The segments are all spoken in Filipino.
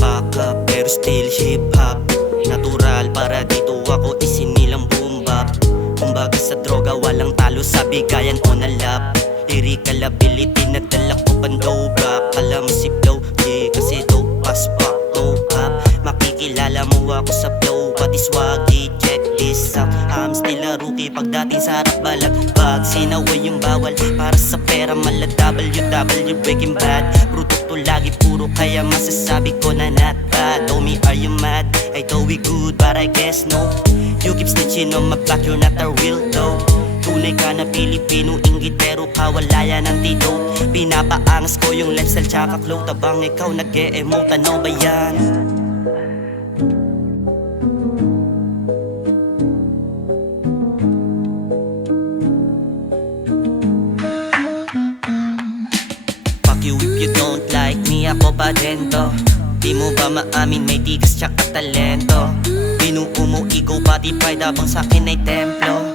Baka pero still hip-hop. Natural para dito ako isinilang boom bap. Kumbaga sa droga walang talo sa bigayan o na lap. Lyrical ability na dala ko pang-low back. Alam mo si flow, di kasi dope pass back, no pop. Makikilala mo ako sa flow, pati swaggy, check this out. I'm still a rookie pagdating sa harap balag. Pag sinaway yung bawal para sa pera mala WW Breaking Bad. Bruto to lagi puro kaya masasabi ko na not bad. Oh me, are you mad? I thought we good but I guess no. You keep snitching on my back, you're not a real though. Tunay ka na Pilipino, inggit pero kawala yan ang dito. Pinapaangas ko yung lifestyle tsaka flow. Tabang ikaw nag-e-emote, ano ba yan? Fuck you if you don't like me, ako pa din to. Di mo ba maamin may tigas tsaka talento? Binuo mo ego pati pride habang sa'kin ay templo.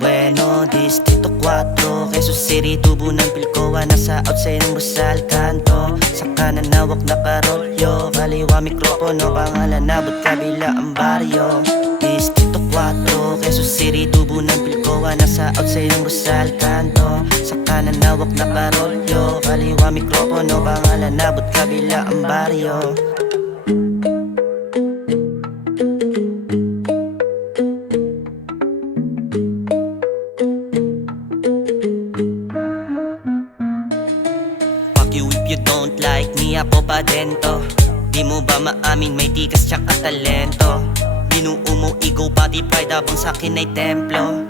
Bueno, Distrito 4 Quezon City, tubo ng Pilcoa. Nasa outside ng Rizal Kanto. Sa kanan nawak na karolyo. Kaliwa mikropono, pangalan nabot kabila ang baryo. Distrito 4 Quezon City, tubo ng Pilcoa. Nasa outside ng Rizal Kanto. Sa kanan nawak na karolyo. Kaliwa mikropono, pangalan nabot kabila ang baryo. You if you don't like me, ako pa din to. Di mo ba maamin may tigas tsaka talento? Binuo mo ego pati pride habang sa'kin ay templo.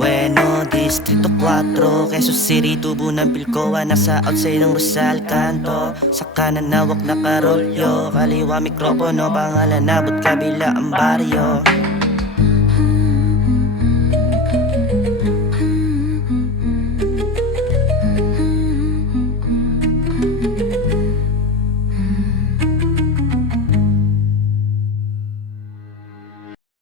Bueno, Distrito 4 Quezon City, tubo ng Pilcoa. Nasa outside ng Rizal Kanto. Sa kanan nawak na karolyo. Kaliwa mikropono, pangalan nabot kabila ang baryo.